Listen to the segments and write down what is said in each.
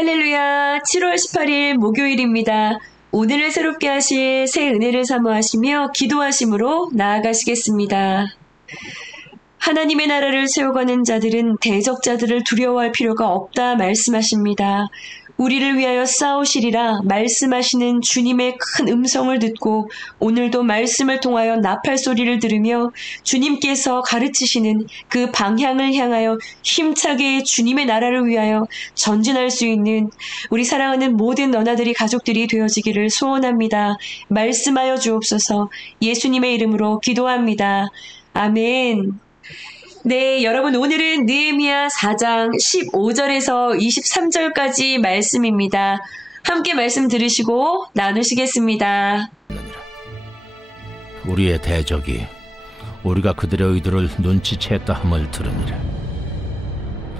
할렐루야, 7월 18일 목요일입니다. 오늘을 새롭게 하실 새 은혜를 사모하시며 기도하심으로 나아가시겠습니다. 하나님의 나라를 세워가는 자들은 대적자들을 두려워할 필요가 없다 말씀하십니다. 우리를 위하여 싸우시리라 말씀하시는 주님의 큰 음성을 듣고 오늘도 말씀을 통하여 나팔 소리를 들으며 주님께서 가르치시는 그 방향을 향하여 힘차게 주님의 나라를 위하여 전진할 수 있는 우리 사랑하는 모든 너나들이 가족들이 되어지기를 소원합니다. 말씀하여 주옵소서. 예수님의 이름으로 기도합니다. 아멘. 네, 여러분 오늘은 느헤미야 4장 15절에서 23절까지 말씀입니다. 함께 말씀 들으시고 나누시겠습니다. 우리의 대적이 우리가 그들의 의도를 눈치챘다 함을 들으니라.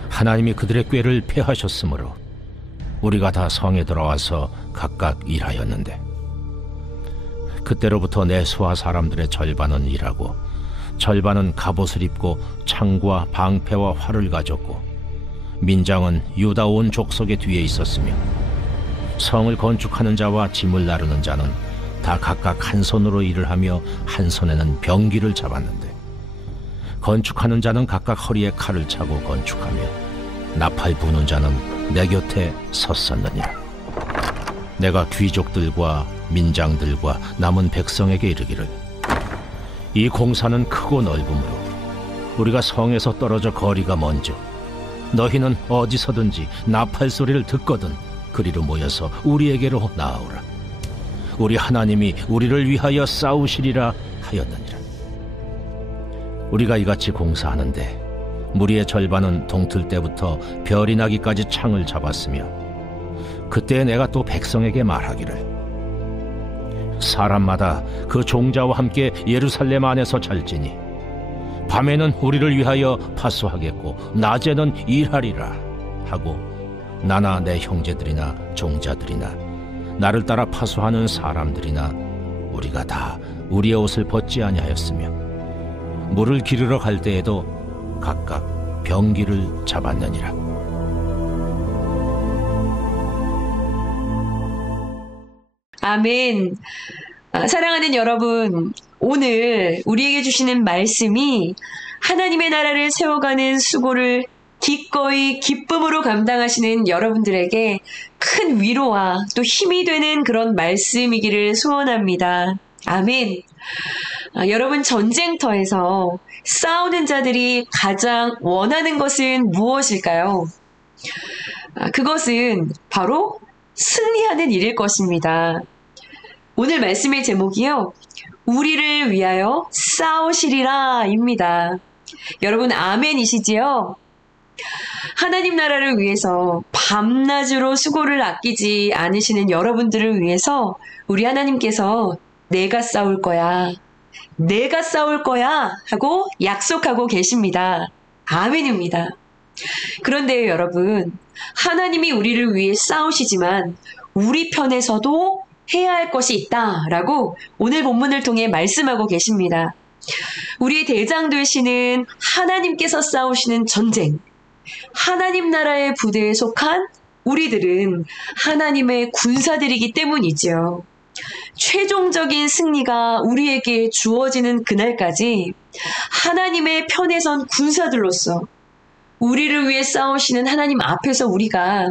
하나님이 그들의 꾀를 패하셨으므로 우리가 다 성에 들어와서 각각 일하였는데 그때로부터 내 수하 사람들의 절반은 일하고 절반은 갑옷을 입고 창과 방패와 활을 가졌고 민장은 유다 온 족속의 뒤에 있었으며 성을 건축하는 자와 짐을 나르는 자는 다 각각 한 손으로 일을 하며 한 손에는 병기를 잡았는데 건축하는 자는 각각 허리에 칼을 차고 건축하며 나팔 부는 자는 내 곁에 섰었느니라. 내가 귀족들과 민장들과 남은 백성에게 이르기를 이 공사는 크고 넓으므로 우리가 성에서 떨어져 거리가 먼저 너희는 어디서든지 나팔 소리를 듣거든 그리로 모여서 우리에게로 나아오라. 우리 하나님이 우리를 위하여 싸우시리라 하였느니라. 우리가 이같이 공사하는데 무리의 절반은 동틀 때부터 별이 나기까지 창을 잡았으며 그때 내가 또 백성에게 말하기를 사람마다 그 종자와 함께 예루살렘 안에서 잘지니 밤에는 우리를 위하여 파수하겠고 낮에는 일하리라 하고 나나 내 형제들이나 종자들이나 나를 따라 파수하는 사람들이나 우리가 다 우리의 옷을 벗지 아니하였으며 물을 기르러 갈 때에도 각각 병기를 잡았느니라. 아멘. 사랑하는 여러분, 오늘 우리에게 주시는 말씀이 하나님의 나라를 세워가는 수고를 기꺼이 기쁨으로 감당하시는 여러분들에게 큰 위로와 또 힘이 되는 그런 말씀이기를 소원합니다. 아멘. 여러분, 전쟁터에서 싸우는 자들이 가장 원하는 것은 무엇일까요? 그것은 바로 승리하는 일일 것입니다. 오늘 말씀의 제목이요, 우리를 위하여 싸우시리라 입니다. 여러분 아멘이시지요? 하나님 나라를 위해서 밤낮으로 수고를 아끼지 않으시는 여러분들을 위해서 우리 하나님께서 내가 싸울 거야, 내가 싸울 거야 하고 약속하고 계십니다. 아멘입니다. 그런데요, 여러분, 하나님이 우리를 위해 싸우시지만 우리 편에서도 해야 할 것이 있다라고 오늘 본문을 통해 말씀하고 계십니다. 우리의 대장 되시는 하나님께서 싸우시는 전쟁, 하나님 나라의 부대에 속한 우리들은 하나님의 군사들이기 때문이죠. 최종적인 승리가 우리에게 주어지는 그날까지 하나님의 편에 선 군사들로서 우리를 위해 싸우시는 하나님 앞에서 우리가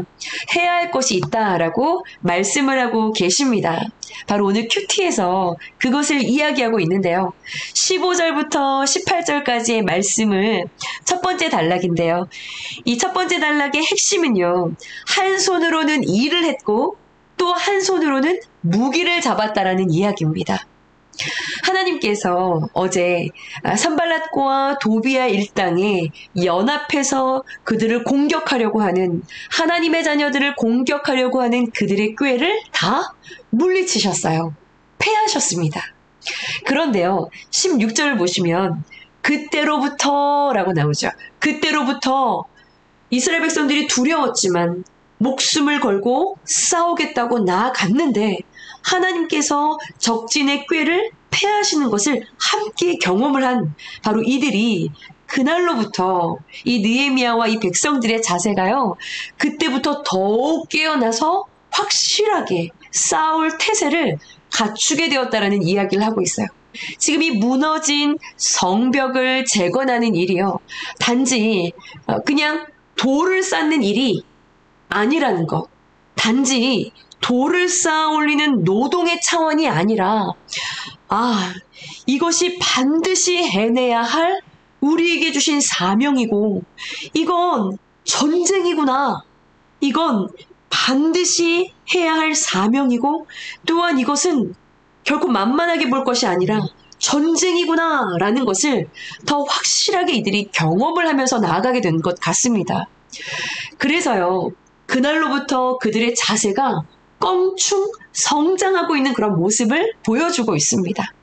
해야 할 것이 있다라고 말씀을 하고 계십니다. 바로 오늘 큐티에서 그것을 이야기하고 있는데요. 15절부터 18절까지의 말씀을 첫 번째 단락인데요. 이 첫 번째 단락의 핵심은요, 한 손으로는 일을 했고 또 한 손으로는 무기를 잡았다라는 이야기입니다. 하나님께서 어제 산발랏과 도비아 일당에 연합해서 그들을 공격하려고 하는, 하나님의 자녀들을 공격하려고 하는 그들의 꾀를 다 물리치셨어요. 패하셨습니다. 그런데요, 16절을 보시면 그때로부터 라고 나오죠. 그때로부터 이스라엘 백성들이 두려웠지만 목숨을 걸고 싸우겠다고 나아갔는데 하나님께서 적진의 꾀를 패하시는 것을 함께 경험을 한 바로 이들이 그날로부터 이 느헤미야와 이 백성들의 자세가요, 그때부터 더욱 깨어나서 확실하게 싸울 태세를 갖추게 되었다라는 이야기를 하고 있어요. 지금 이 무너진 성벽을 재건하는 일이요, 단지 그냥 돌을 쌓는 일이 아니라는 것, 단지 돌을 쌓아 올리는 노동의 차원이 아니라, 이것이 반드시 해내야 할 우리에게 주신 사명이고, 이건 전쟁이구나, 이건 반드시 해야 할 사명이고, 또한 이것은 결코 만만하게 볼 것이 아니라 전쟁이구나 라는 것을 더 확실하게 이들이 경험을 하면서 나아가게 된 것 같습니다. 그래서요, 그날로부터 그들의 자세가 껑충 성장하고 있는 그런 모습을 보여주고 있습니다.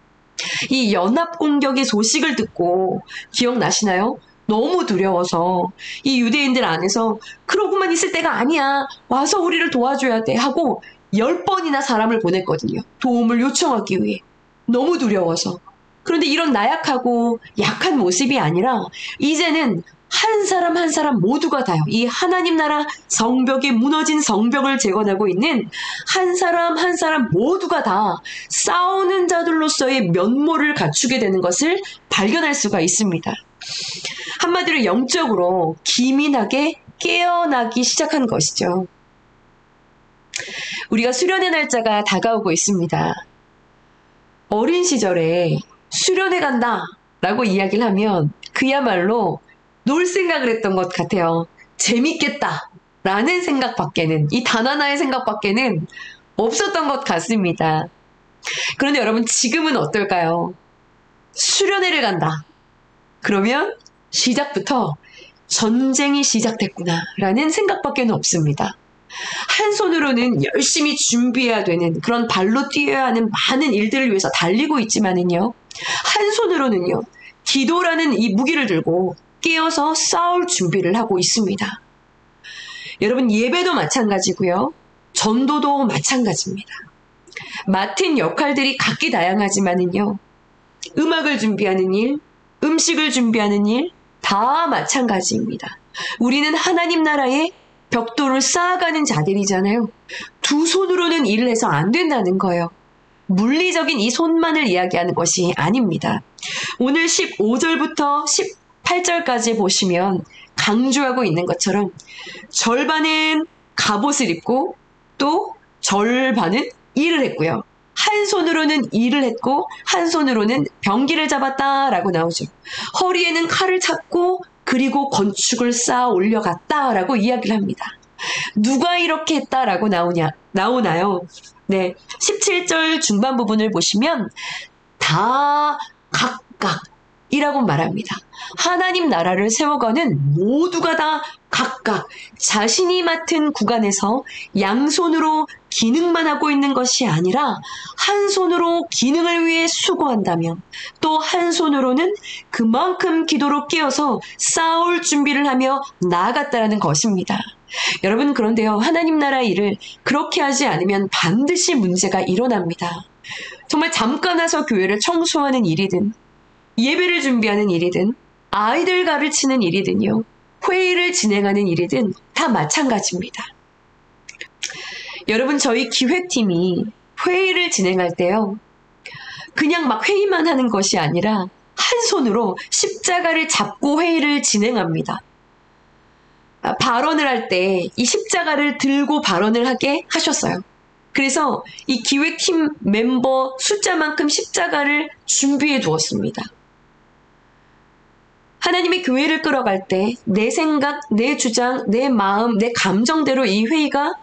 이 연합 공격의 소식을 듣고 기억나시나요? 너무 두려워서 이 유대인들 안에서 그러고만 있을 때가 아니야, 와서 우리를 도와줘야 돼 하고 10번이나 사람을 보냈거든요. 도움을 요청하기 위해. 너무 두려워서. 그런데 이런 나약하고 약한 모습이 아니라 이제는 한 사람 한 사람 모두가 다요, 이 하나님 나라 성벽에 무너진 성벽을 재건하고 있는 한 사람 한 사람 모두가 다 싸우는 자들로서의 면모를 갖추게 되는 것을 발견할 수가 있습니다. 한마디로 영적으로 기민하게 깨어나기 시작한 것이죠. 우리가 수련의 날짜가 다가오고 있습니다. 어린 시절에 수련회 간다 라고 이야기를 하면 그야말로 놀 생각을 했던 것 같아요. 재밌겠다 라는 생각밖에는, 이 단 하나의 생각밖에는 없었던 것 같습니다. 그런데 여러분, 지금은 어떨까요? 수련회를 간다 그러면 시작부터 전쟁이 시작됐구나 라는 생각밖에는 없습니다. 한 손으로는 열심히 준비해야 되는, 그런 발로 뛰어야 하는 많은 일들을 위해서 달리고 있지만은요, 한 손으로는요, 기도라는 이 무기를 들고 깨어서 싸울 준비를 하고 있습니다. 여러분, 예배도 마찬가지고요, 전도도 마찬가지입니다. 맡은 역할들이 각기 다양하지만은요, 음악을 준비하는 일, 음식을 준비하는 일, 다 마찬가지입니다. 우리는 하나님 나라의 벽돌을 쌓아가는 자들이잖아요. 두 손으로는 일을 해서 안 된다는 거예요. 물리적인 이 손만을 이야기하는 것이 아닙니다. 오늘 15절부터 18절까지 보시면 강조하고 있는 것처럼 절반은 갑옷을 입고 또 절반은 일을 했고요. 한 손으로는 일을 했고 한 손으로는 병기를 잡았다라고 나오죠. 허리에는 칼을 잡고 그리고 건축을 쌓아 올려갔다라고 이야기를 합니다. 누가 이렇게 했다라고 나오나요? 네, 17절 중반 부분을 보시면 다 각각이라고 말합니다. 하나님 나라를 세워가는 모두가 다 각각 자신이 맡은 구간에서 양손으로 기능만 하고 있는 것이 아니라 한 손으로 기능을 위해 수고한다면 또 한 손으로는 그만큼 기도로 깨어서 싸울 준비를 하며 나아갔다라는 것입니다. 여러분, 그런데요, 하나님 나라 일을 그렇게 하지 않으면 반드시 문제가 일어납니다. 정말 잠깐 와서 교회를 청소하는 일이든 예배를 준비하는 일이든 아이들 가르치는 일이든요, 회의를 진행하는 일이든 다 마찬가지입니다. 여러분, 저희 기획팀이 회의를 진행할 때요, 그냥 막 회의만 하는 것이 아니라 한 손으로 십자가를 잡고 회의를 진행합니다. 발언을 할 때 이 십자가를 들고 발언을 하게 하셨어요. 그래서 이 기획팀 멤버 숫자만큼 십자가를 준비해 두었습니다. 하나님의 교회를 끌어갈 때 내 생각, 내 주장, 내 마음, 내 감정대로 이 회의가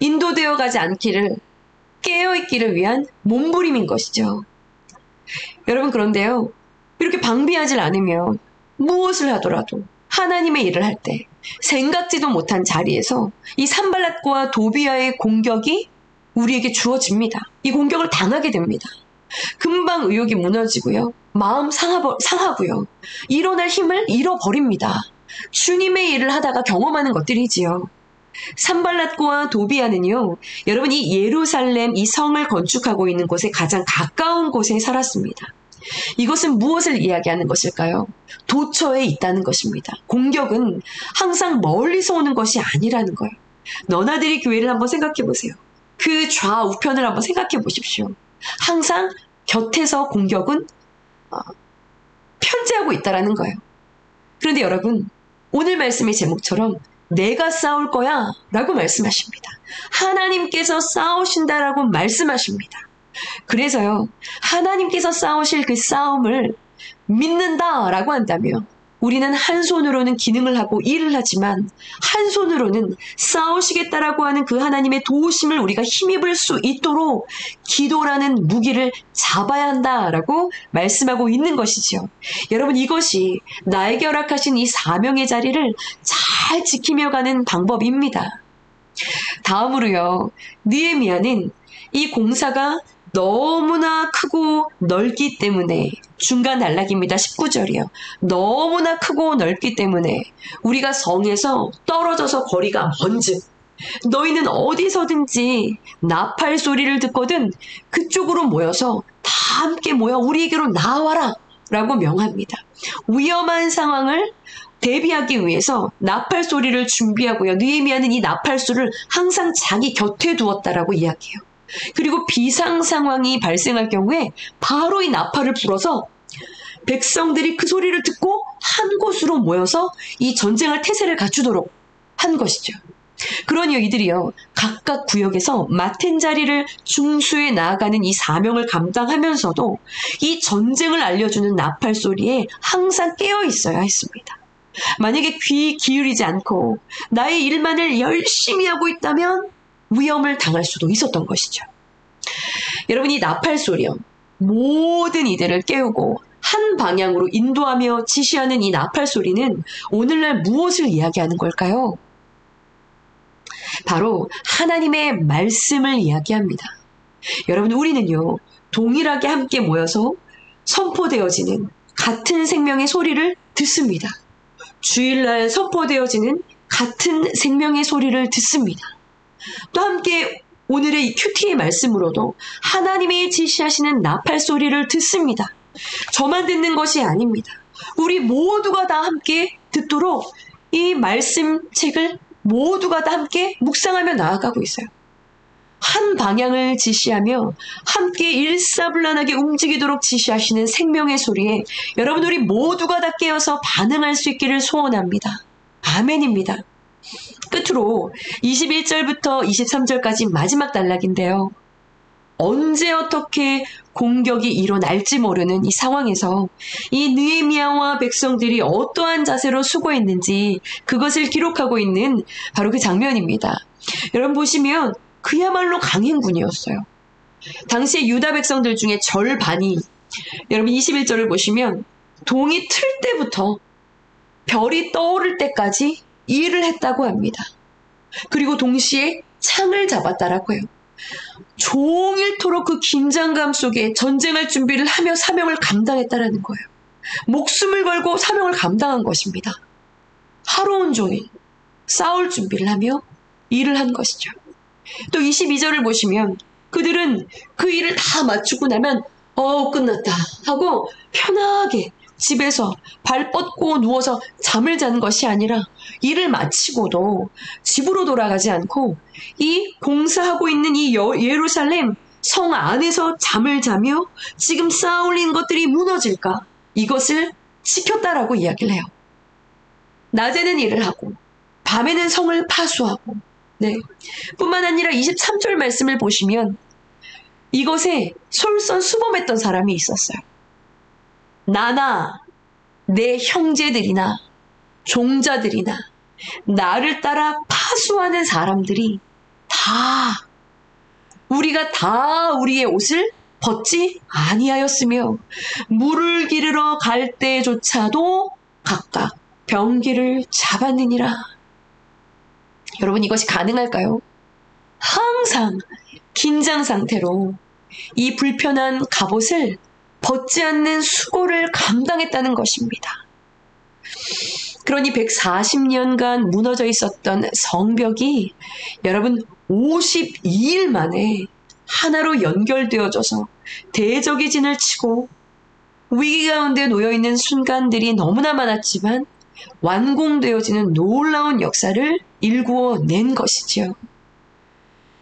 인도되어 가지 않기를, 깨어있기를 위한 몸부림인 것이죠. 여러분, 그런데요, 이렇게 방비하지 않으면 무엇을 하더라도 하나님의 일을 할 때 생각지도 못한 자리에서 이 산발랏과 도비아의 공격이 우리에게 주어집니다. 이 공격을 당하게 됩니다. 금방 의욕이 무너지고요, 마음 상하고요, 일어날 힘을 잃어버립니다. 주님의 일을 하다가 경험하는 것들이지요. 산발랏과 도비아는요, 여러분, 이 예루살렘 이 성을 건축하고 있는 곳에 가장 가까운 곳에 살았습니다. 이것은 무엇을 이야기하는 것일까요? 도처에 있다는 것입니다. 공격은 항상 멀리서 오는 것이 아니라는 거예요. 너나들이 교회를 한번 생각해 보세요. 그 좌우편을 한번 생각해 보십시오. 항상 곁에서 공격은 편재하고 있다라는 거예요. 그런데 여러분, 오늘 말씀의 제목처럼 내가 싸울 거야 라고 말씀하십니다. 하나님께서 싸우신다라고 말씀하십니다. 그래서요, 하나님께서 싸우실 그 싸움을 믿는다라고 한다면 우리는 한 손으로는 기능을 하고 일을 하지만 한 손으로는 싸우시겠다라고 하는 그 하나님의 도우심을 우리가 힘입을 수 있도록 기도라는 무기를 잡아야 한다라고 말씀하고 있는 것이지요. 여러분, 이것이 나에게 허락하신 이 사명의 자리를 잘 지키며 가는 방법입니다. 다음으로요, 느헤미야는 이 공사가 너무나 크고 넓기 때문에, 중간 단락입니다. 19절이요. 너무나 크고 넓기 때문에 우리가 성에서 떨어져서 거리가 먼즉 너희는 어디서든지 나팔 소리를 듣거든 그쪽으로 모여서 다 함께 모여 우리에게로 나와라 라고 명합니다. 위험한 상황을 대비하기 위해서 나팔 소리를 준비하고요. 느헤미야는 이 나팔 소리를 항상 자기 곁에 두었다라고 이야기해요. 그리고 비상 상황이 발생할 경우에 바로 이 나팔을 불어서 백성들이 그 소리를 듣고 한 곳으로 모여서 이 전쟁할 태세를 갖추도록 한 것이죠. 그러니요, 이들이요, 각각 구역에서 맡은 자리를 중수해 나아가는 이 사명을 감당하면서도 이 전쟁을 알려주는 나팔 소리에 항상 깨어 있어야 했습니다. 만약에 귀 기울이지 않고 나의 일만을 열심히 하고 있다면 위험을 당할 수도 있었던 것이죠. 여러분, 이 나팔 소리요, 모든 이들을 깨우고 한 방향으로 인도하며 지시하는 이 나팔 소리는 오늘날 무엇을 이야기하는 걸까요? 바로 하나님의 말씀을 이야기합니다. 여러분, 우리는요, 동일하게 함께 모여서 선포되어지는 같은 생명의 소리를 듣습니다. 주일날 선포되어지는 같은 생명의 소리를 듣습니다. 또 함께 오늘의 이 큐티의 말씀으로도 하나님이 지시하시는 나팔 소리를 듣습니다. 저만 듣는 것이 아닙니다. 우리 모두가 다 함께 듣도록 이 말씀책을 모두가 다 함께 묵상하며 나아가고 있어요. 한 방향을 지시하며 함께 일사불란하게 움직이도록 지시하시는 생명의 소리에 여러분, 우리 모두가 다 깨어서 반응할 수 있기를 소원합니다. 아멘입니다. 끝으로 21절부터 23절까지 마지막 단락인데요. 언제 어떻게 공격이 일어날지 모르는 이 상황에서 이 느헤미야와 백성들이 어떠한 자세로 수고했는지 그것을 기록하고 있는 바로 그 장면입니다. 여러분 보시면 그야말로 강행군이었어요. 당시에 유다 백성들 중에 절반이, 여러분 21절을 보시면 동이 틀 때부터 별이 떠오를 때까지 일을 했다고 합니다. 그리고 동시에 창을 잡았다라고 해요. 종일토록 그 긴장감 속에 전쟁할 준비를 하며 사명을 감당했다라는 거예요. 목숨을 걸고 사명을 감당한 것입니다. 하루 온종일 싸울 준비를 하며 일을 한 것이죠. 또 22절을 보시면 그들은 그 일을 다 마치고 나면 끝났다 하고 편하게 집에서 발 뻗고 누워서 잠을 자는 것이 아니라 일을 마치고도 집으로 돌아가지 않고 이 공사하고 있는 이 예루살렘 성 안에서 잠을 자며 지금 쌓아올린 것들이 무너질까, 이것을 지켰다라고 이야기를 해요. 낮에는 일을 하고 밤에는 성을 파수하고, 네, 뿐만 아니라 23절 말씀을 보시면 이것에 솔선수범했던 사람이 있었어요. 나나 내 형제들이나 종자들이나 나를 따라 파수하는 사람들이 우리가 다 우리의 옷을 벗지 아니하였으며 물을 기르러 갈 때조차도 각각 병기를 잡았느니라. 여러분, 이것이 가능할까요? 항상 긴장 상태로 이 불편한 갑옷을 벗지 않는 수고를 감당했다는 것입니다. 그러니 140년간 무너져 있었던 성벽이 여러분 52일 만에 하나로 연결되어져서 대적의 진을 치고 위기 가운데 놓여있는 순간들이 너무나 많았지만 완공되어지는 놀라운 역사를 일구어 낸 것이지요.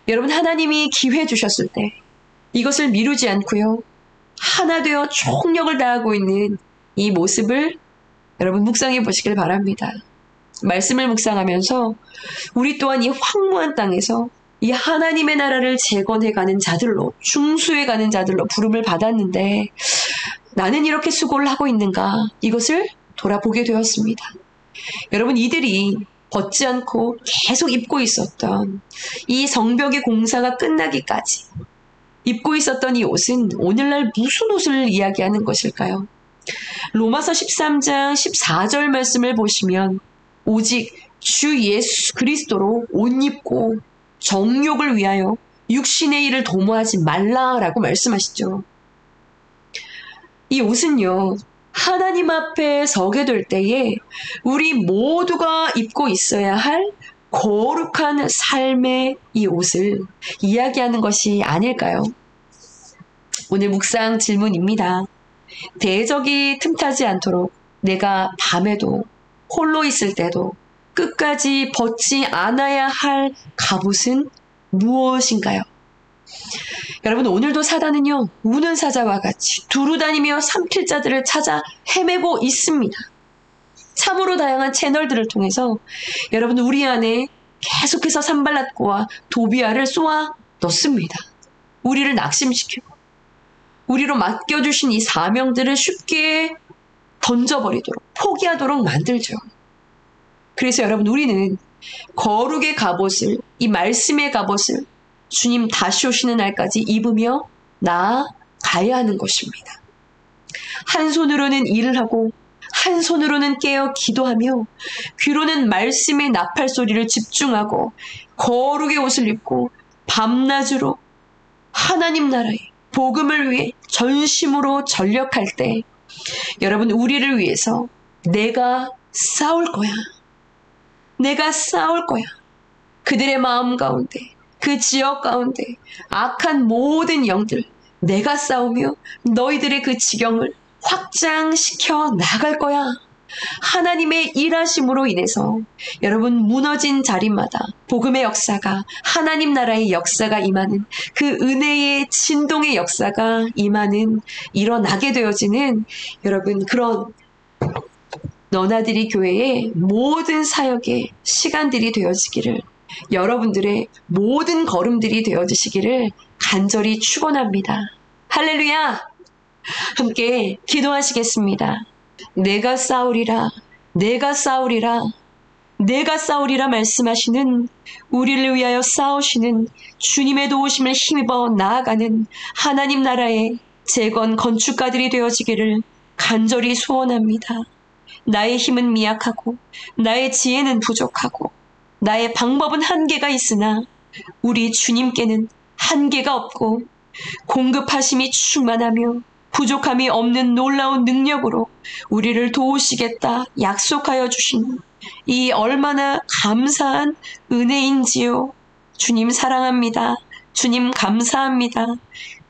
여러분, 하나님이 기회 주셨을 때 이것을 미루지 않고요, 하나 되어 총력을 다하고 있는 이 모습을 여러분 묵상해 보시길 바랍니다. 말씀을 묵상하면서 우리 또한 이 황무한 땅에서 이 하나님의 나라를 재건해가는 자들로, 중수해가는 자들로 부름을 받았는데 나는 이렇게 수고를 하고 있는가, 이것을 돌아보게 되었습니다. 여러분, 이들이 벗지 않고 계속 입고 있었던 이 성벽의 공사가 끝나기까지 입고 있었던 이 옷은 오늘날 무슨 옷을 이야기하는 것일까요? 로마서 13장 14절 말씀을 보시면 오직 주 예수 그리스도로 옷 입고 정욕을 위하여 육신의 일을 도모하지 말라라고 말씀하시죠. 이 옷은요, 하나님 앞에 서게 될 때에 우리 모두가 입고 있어야 할 거룩한 삶의 이 옷을 이야기하는 것이 아닐까요? 오늘 묵상 질문입니다. 대적이 틈타지 않도록 내가 밤에도 홀로 있을 때도 끝까지 벗지 않아야 할 갑옷은 무엇인가요? 여러분, 오늘도 사단은요, 우는 사자와 같이 두루다니며 삼킬 자들을 찾아 헤매고 있습니다. 참으로 다양한 채널들을 통해서 여러분, 우리 안에 계속해서 산발랏고와 도비아를 쏘아 넣습니다. 우리를 낙심시키고 우리로 맡겨주신 이 사명들을 쉽게 던져버리도록, 포기하도록 만들죠. 그래서 여러분, 우리는 거룩의 갑옷을, 이 말씀의 갑옷을 주님 다시 오시는 날까지 입으며 나아가야 하는 것입니다. 한 손으로는 일을 하고 한 손으로는 깨어 기도하며 귀로는 말씀의 나팔 소리를 집중하고 거룩의 옷을 입고 밤낮으로 하나님 나라의 복음을 위해 전심으로 전력할 때 여러분, 우리를 위해서 내가 싸울 거야. 내가 싸울 거야. 그들의 마음 가운데, 그 지역 가운데 악한 모든 영들 내가 싸우며 너희들의 그 지경을 확장시켜 나갈 거야. 하나님의 일하심으로 인해서 여러분, 무너진 자리마다 복음의 역사가, 하나님 나라의 역사가 임하는, 그 은혜의 진동의 역사가 임하는, 일어나게 되어지는 여러분, 그런 너나들이 교회의 모든 사역의 시간들이 되어지기를, 여러분들의 모든 걸음들이 되어지시기를 간절히 축원합니다. 할렐루야! 함께 기도하시겠습니다. 내가 싸우리라, 내가 싸우리라, 내가 싸우리라 말씀하시는, 우리를 위하여 싸우시는 주님의 도우심을 힘입어 나아가는 하나님 나라의 재건 건축가들이 되어지기를 간절히 소원합니다. 나의 힘은 미약하고 나의 지혜는 부족하고 나의 방법은 한계가 있으나 우리 주님께는 한계가 없고 공급하심이 충만하며 부족함이 없는 놀라운 능력으로 우리를 도우시겠다 약속하여 주신 이 얼마나 감사한 은혜인지요. 주님 사랑합니다. 주님 감사합니다.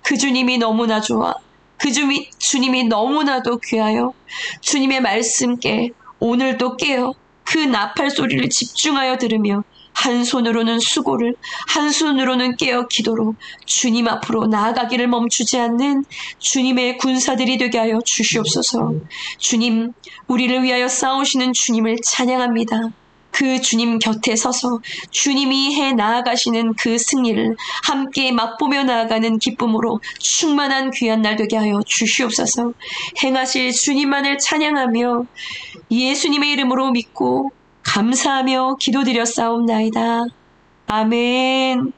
그 주님이 너무나 좋아. 그 주님이 너무나도 귀하여 주님의 말씀께 오늘도 깨어 그 나팔 소리를 집중하여 들으며 한 손으로는 수고를, 한 손으로는 깨어 기도로 주님 앞으로 나아가기를 멈추지 않는 주님의 군사들이 되게 하여 주시옵소서. 주님, 우리를 위하여 싸우시는 주님을 찬양합니다. 그 주님 곁에 서서 주님이 해 나아가시는 그 승리를 함께 맛보며 나아가는 기쁨으로 충만한 귀한 날 되게 하여 주시옵소서. 행하실 주님만을 찬양하며 예수님의 이름으로 믿고 감사하며 기도드렸사옵나이다. 아멘.